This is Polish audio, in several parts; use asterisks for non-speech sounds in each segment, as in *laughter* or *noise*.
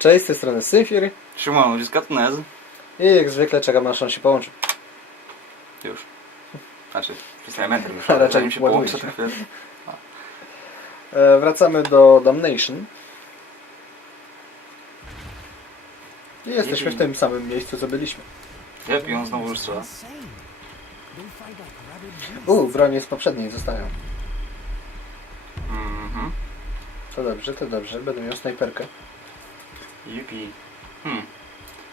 Cześć, z tej strony Syfir Siemano, jest Katnez. i jak zwykle czekam aż on się połączy. Już. Znaczy, przez elementem już. A *laughs* raczej zanim się ładuje połączy, się. to. *laughs* E, wracamy do Damnation. I jesteśmy w tym samym miejscu, co byliśmy. Jep, i on znowu już strzela. U, bronie z poprzedniej zostają. Mhm. To dobrze, to dobrze. Będę miał snajperkę. Yupi. Hmm.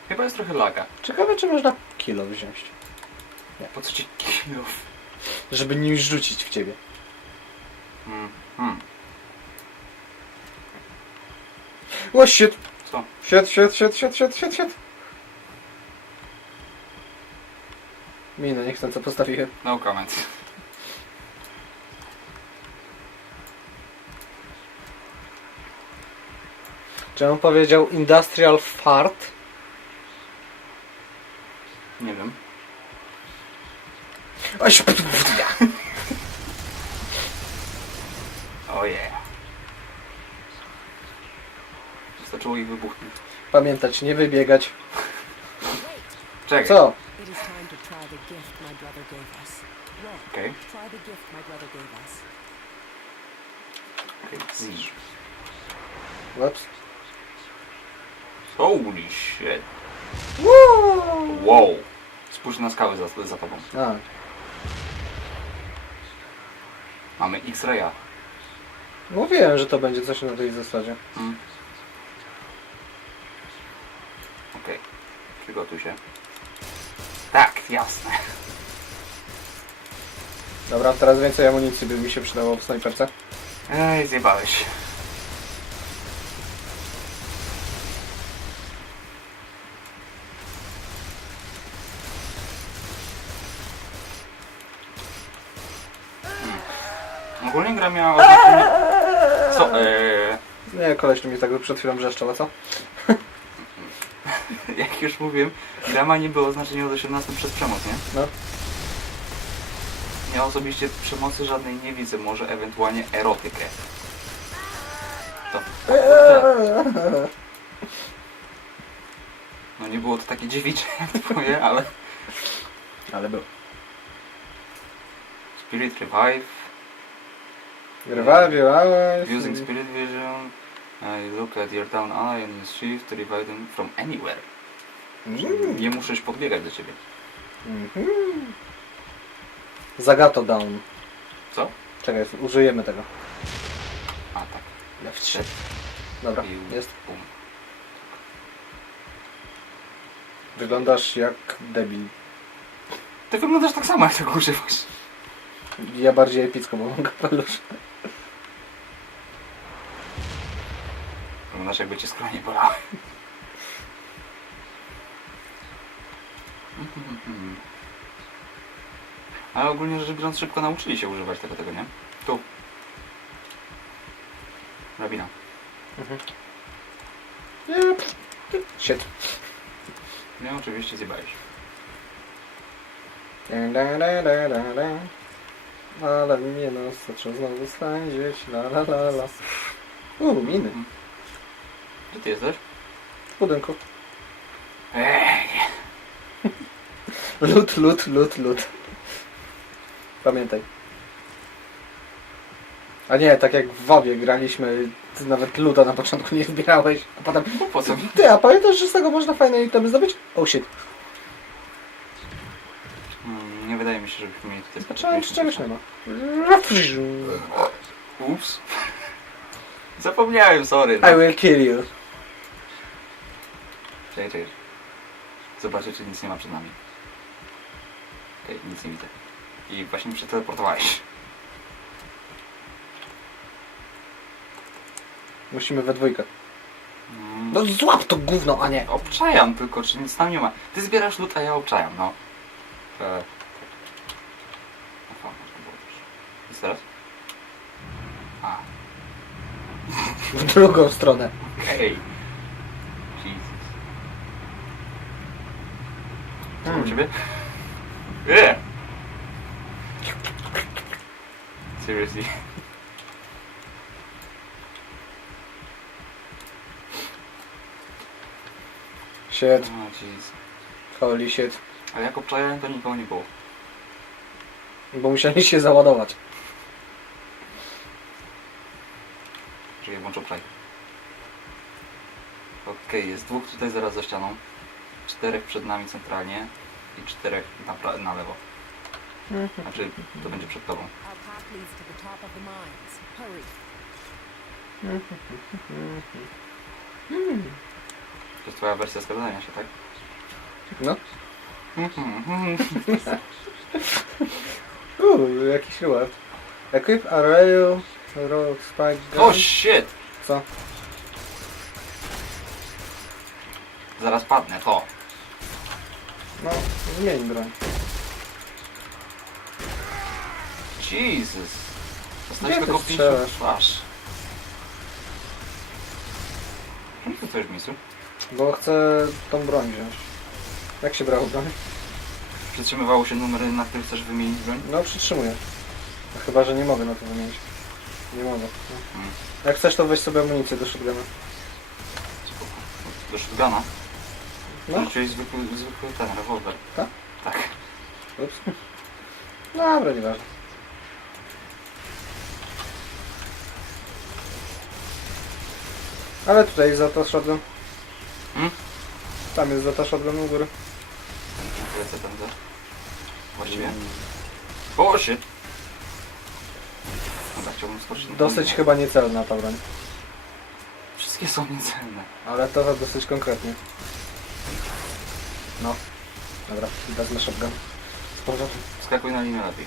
Chyba jest trochę laga. Ciekawe, czy można kilo wziąć. Po co ci kilów? Żeby nim rzucić w ciebie. Hmm. Hmm. O, shit! Co? Shit, shit, shit, shit, shit, shit, shit. Minę, nie chcę co postawiłem. No comment. Czy on powiedział industrial fart? Nie wiem. Oj, sz- Oh yeah. Wystarczyło ich wybuchnąć. Pamiętać, nie wybiegać. Czekaj. Co? It is time to try the gift my brother gave us. Roll. Okej. Try the gift my brother gave us. Okej. Zij. Ups. Holy shit. Wow. Spójrz na skały za, za tobą. A, Mamy X-raya. mówiłem, że to będzie coś na tej zasadzie. Hmm. Okej. Przygotuj się. Tak, jasne. Dobra, teraz więcej amunicji by mi się przydało w snajperce. Ej, zjebałeś. Gra miała oznaczenie... Co? Eee, Nie, koleś mi tak przed chwilą wrzeszczał, a co? *laughs* jak już mówiłem, gra ma niby oznaczenie od 18 przez przemoc, nie? No. Ja osobiście przemocy żadnej nie widzę, może ewentualnie erotykę. To... No nie było to takie dziewicze *laughs* jak twoje, ale... Ale był. Spirit Revive, Revive, using Spirit Vision, I look at your down ally and use shift to revive them from anywhere. Mm. Nie muszę podbiegać do ciebie. Mhm. Zagato down. Co? Czekaj, użyjemy tego. A tak. Left shift. Dobra, I- jest. Bum. Wyglądasz jak debil. Ty wyglądasz tak samo jak tego używasz. Ja bardziej epicko, bo mam kapelusz. Wyglądasz jakby cię skronie bolały. *laughs* Ale ogólnie rzecz biorąc szybko nauczyli się używać tego, tego, nie? Tu. Rabina. Yep. Shit. Nie, oczywiście zjebałeś. Da, da, da, da. Ale mnie nos zaczął znowu spędzić. La la la la. Uuu, miny. Mhm. Gdzie ty jesteś? W budynku. Ej, Lut, lut, lut, lut. Pamiętaj. A nie, tak jak w WoWie graliśmy, ty nawet luta na początku nie zbierałeś, a potem... no po co? Ty, a pamiętasz, że z tego można fajne itemy zdobyć? Oh shit. Hmm, nie wydaje mi się, żebyśmy mieli tutaj... Zacząłem z czegoś nie ma. Ups. *laughs* Zapomniałem, sorry. I will kill you. Czekaj, czekaj. Zobaczę, czy nic nie ma przed nami. Okej, nic nie widzę. I właśnie mi się teleportowałeś. Musimy we dwójkę. Mm. No złap to gówno, a nie. Obczajam tylko, czy nic tam nie ma. Ty zbierasz lód, a ja obczajam, no. E... No fajnie, to było też. Nic teraz? A, W drugą stronę. okej. Jesus. Hmm. u ciebie? Nie! Seriously. Shit. No, jeez. Holy shit. Ale jak obczajałem, to nikogo nie było. Bo musieli się załadować. Czekaj, włączę obczaj. Okej, jest dwóch tutaj zaraz za ścianą. Czterech przed nami centralnie. I czterech na, pra- na lewo. Znaczy, to będzie przed tobą. Our path leads to the top of the mines. Hurry. To jest twoja wersja skradania się, tak? No. Mhm. *laughs* Uuu, jakiś reward. Equip a rail, rock spike gun. O shit! Co? Zaraz padnę, to. No, zmień broń. Jesus! Gdzie tylko ty 50 strzelasz? twarz. Czemu ty coś w miejscu? Bo chcę tą broń wziąć. Jak się brało broń? Przytrzymywało się numery, na których chcesz wymienić broń? No, przytrzymuję. No, chyba, że nie mogę na to wymienić. Nie mogę. No. Mm. Jak chcesz, to weź sobie amunicję do shotguna. Spoko. Do shotguna? No, Rzuciłeś zwykły, zwykły ten rewolwer. Tak? Tak. ups. Dobra, nieważne. Ale tutaj za to shotgun. Hmm? Tam jest za to shotgun u góry. Lecę tam za. Właściwie. O shit! Dobra, chciałbym skoczyć na Dosyć chyba niecelna ta broń. Wszystkie są niecelne. Ale to dosyć konkretnie. No. Dobra, wezmę shotgun. Z powrotem. Skakuj na linię lepiej.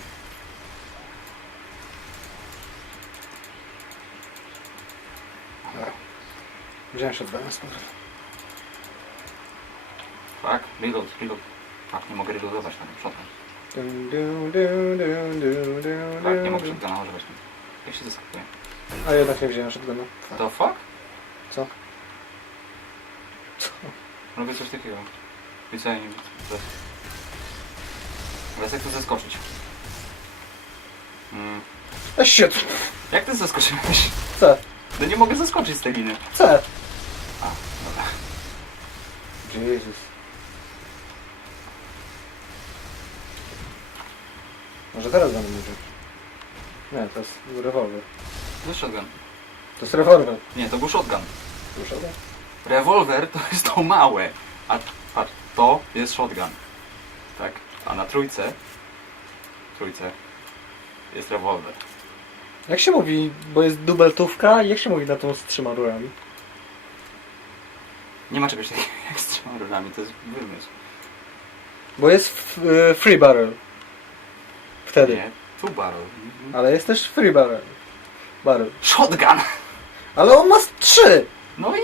Dobra. Wziąłem shotgun z powrotem. Tak, reload, reload. Tak, nie mogę reloadować na tym shotgun. Dun, dun, dun, dun, dun, dun, Tak, nie mogę dun. shotguna używać. Jak się zaskakuje? A jednak nie wziąłem shotguna. The fuck? Co? Co? Robię coś takiego. Ja nie wiem. Ale jak tu zaskoczyć? Mm. A shit! Jak ty zaskoczyłeś? C! No nie mogę zaskoczyć z tej liny. C! A, dobra. Jezus. Może teraz będę mówił. Nie, to jest rewolwer. To jest shotgun. To jest rewolwer. Nie, to był shotgun. Oda? Rewolwer to jest to małe. A patrz, to jest shotgun. Tak. A na trójce, trójce jest rewolwer. Jak się mówi, bo jest dubeltówka, jak się mówi na tą z trzema rurami? Nie ma czegoś takiego *laughs* jak z trzema rurami, to jest wymysł. Bo jest f- y, free barrel. Wtedy. Nie, two barrel. Mhm. Ale jest też free barrel. Barrel. Shotgun! Ale on ma z trzy! No i...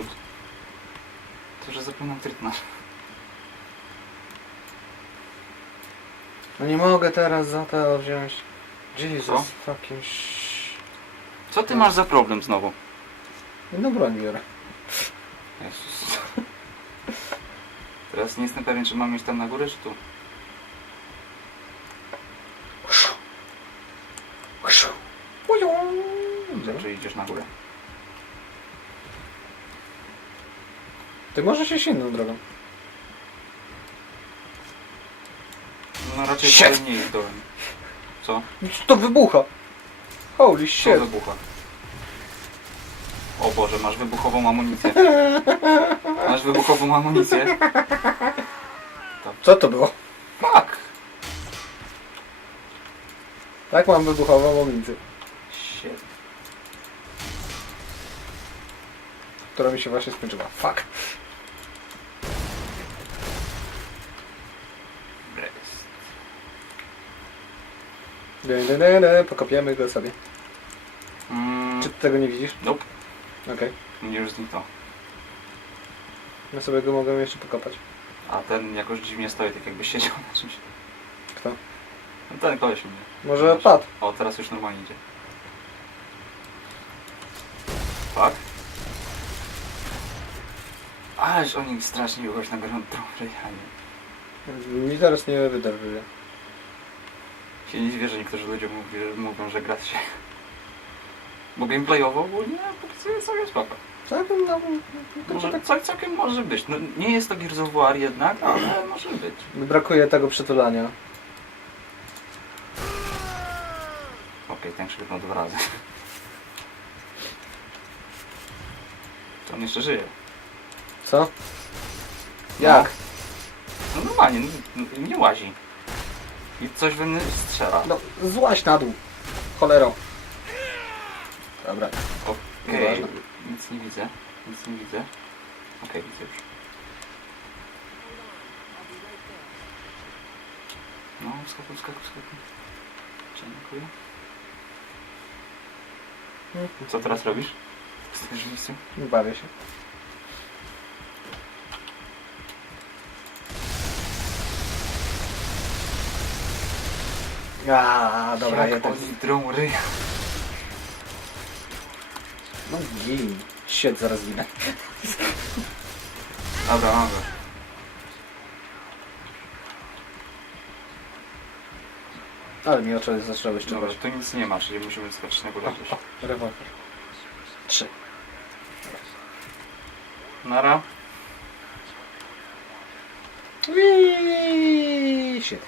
Ups. To, że zapomniałem trytnarz. No nie mogę teraz za to wziąć. Jesus Co? fucking sh... Co ty masz za problem znowu? No broń biorę. Jezus. Teraz nie jestem pewien, czy mam iść tam na górę, czy tu. Idziemy. Czy idziesz na górę? Ty możesz iść inną drogą. No raczej Shit. wolę nie iść dołem. Co? Co to wybucha? Holy Co shit. wybucha? O Boże, masz wybuchową amunicję. *laughs* Masz wybuchową amunicję. Co to było? Fuck! Tak mam wybuchową amunicję, Shit. która mi się właśnie skończyła. Fuck. Dun. Pokopiemy go sobie. Mm, Czy ty tego nie widzisz? Nope. Okej. mnie już zniknął. Ja sobie go mogę jeszcze pokopać. A ten jakoś dziwnie stoi, tak jakby siedział na czymś. Kto? No ten koleś mnie. Może padł. O, teraz już normalnie idzie. Fuck. Ależ oni strasznie kogoś na gorącą rejanie. Mi teraz nie wyderwuje. Się nie dziwię, że niektórzy ludzie mówią, że, mówią, że gra się. Bo gameplayowo ogólnie póki co jest sobie spoko. Całkiem, no, tylko Może, tak cał, całkiem może być. No, nie jest to Gears of War jednak, ale *clears throat* może być. brakuje tego przytulania. Okej, ten krzyknął dwa razy. To on jeszcze żyje. Co? Jak? No normalnie, no, no, nie łazi. I coś we mnie strzela. No, złaź na dół. Cholero. Dobra. Okej, Nieważne. nic nie widzę. Nic nie widzę. Okej, widzę już. No, wskakuj, wskakuj, wskakuj. Dziękuję. Co teraz robisz? Chcesz misję? Bawię się. A, dobra, Jak jeden. oni drą ryja. No gin. Siedź zaraz ginę. *laughs* Dobra, mam go. Ale mi oczy zaczęły Dobra, szczerze. tu nic nie ma, czyli musimy skoczyć na górę gdzieś. Rewolwer. Trzy. Nara. Whee! Shit.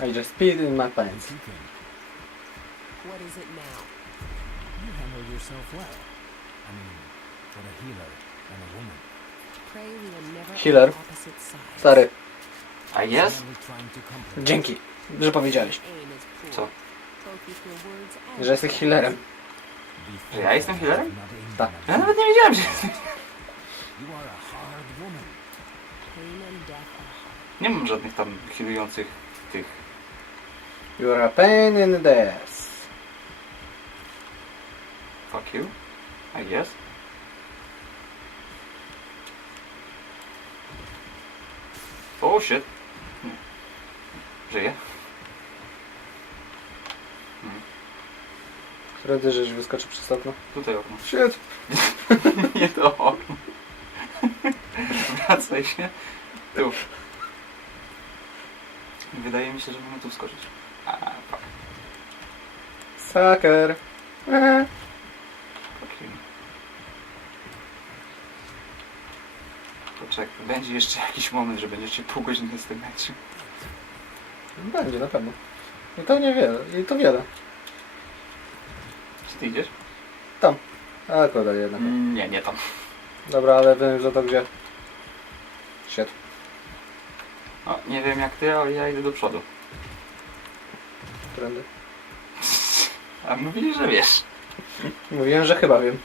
I just peed in my pants. What is it now? you handle yourself well. I mean, for a healer and a woman. Pray we are never Healer. on opposite sides. Stary, A jest? Trying to dzięki, że powiedziałeś, Aim is poor, Co? both with your words and że jesteś healerem. Że ja jestem healerem? not aiming Tak. at Ja you. nawet nie wiedziałem, że jestem. You are a hard woman. pain and death are hard. Nie mam żadnych tam healujących tych. You're a pain in the ass. Fuck you. A jest? Oh shit. Nie. Żyje? Radzę, żeś wyskoczył przez okno. Tutaj okno. Shit. *laughs* Nie to okno. *laughs* Wracaj się. Tu. Wydaje mi się, że mamy tu wskoczyć. Fuck you. Poczekaj, będzie jeszcze jakiś moment, że będziesz się pół godziny z tym męczył. Będzie na pewno. I to niewiele, i to wiele. Czy ty idziesz? A, akurat jednak. Nie, nie tam. Dobra, ale wiem za to gdzie. Shit. No, nie wiem jak ty, ale ja idę do przodu. Trendy. A mówili, że wiesz. Mówiłem, że chyba wiem.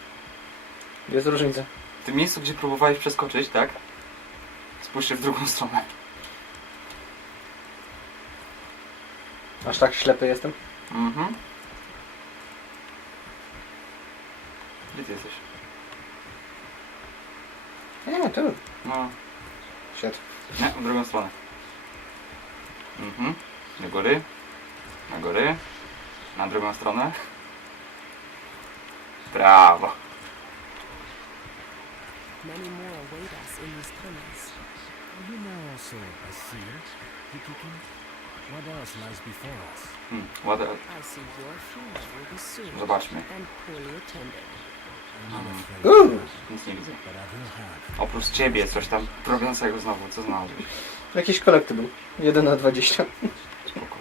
Jest różnica. W tym miejscu, gdzie próbowałeś przeskoczyć, tak? Spójrz się w drugą stronę. Aż tak ślepy jestem? Mhm. Gdzie ty jesteś? Nie, tu. No, Shit. nie, w drugą stronę. Mhm. Do góry. Na góry. Na drugą stronę. Brawo. Many more await us in these tunnels. Are you now also a seer, Hikikin? What else lies before us? Hmm, ładne. I see your funeral will be soon Zobaczmy. and poorly attended. Mm. die, Nic nie widzę. Oprócz ciebie coś tam robiącego znowu, co znalazłeś? Jakiś kolekty był. 1 na 20. Spoko.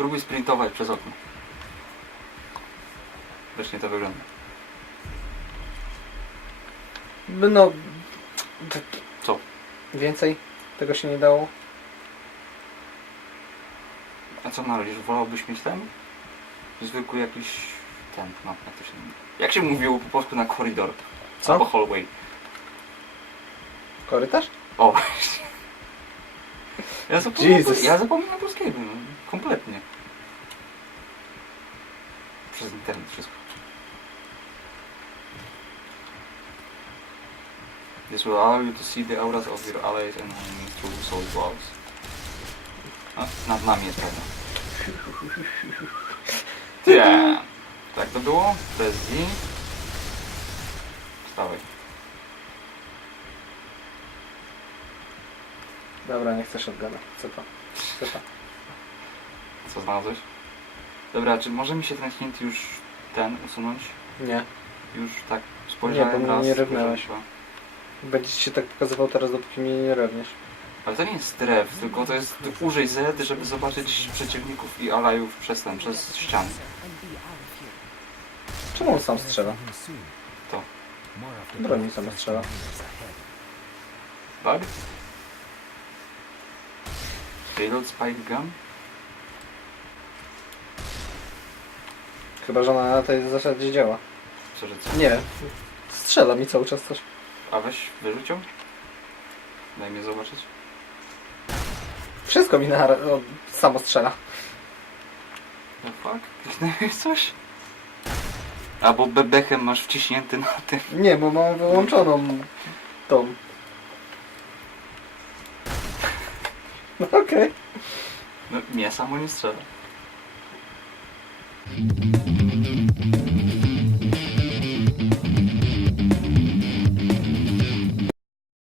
Spróbuj sprintować przez okno. Wreszcie to wygląda. No. Co? Więcej tego się nie dało. A co należysz? Wolałbyś mieć ten? Zwykły jakiś ten, no jak to się Jak się mówiło po polsku na koridor? Co? Albo hallway. Korytarz? O właśnie. Ja zapomniałem, Jesus. ja zapomniałem polskiego, no. kompletnie. Przez internet wszystko. This will allow you to see the auras of your allies and enemies through solid walls. A, nad nami jest pewno. *laughs* Yeah. Tak to było? To jest Z. Wstawaj. Dobra, nie chcę shotguna. Sypa. Sypa. Co znalazłeś? Dobra, czy może mi się ten hint już ten usunąć? Nie. Już tak spojrzałem Nie, bo mnie raz. nie rybnęłeś. spojrzałem Będziesz się tak pokazywał teraz, dopóki mnie nie rewniesz. Ale to nie jest stref, tylko to jest użyj Z, żeby zobaczyć przeciwników i alajów przez ten, przez here. Czemu on sam strzela? To. Broń mi both sam flesh strzela. Bug? Payload Spike Gun? Chyba, że ona na tej zasadzie działa. Co, że co? Nie. Strzela mi cały czas coś. A weź wyrzuć ją? Daj mi zobaczyć. Wszystko mi na, o, samo strzela. No fuck? Kliknąłeś coś? Albo bebechem masz wciśnięty na tym. Nie, bo mam wyłączoną tą. *laughs* No okej. No, mnie samo nie strzela.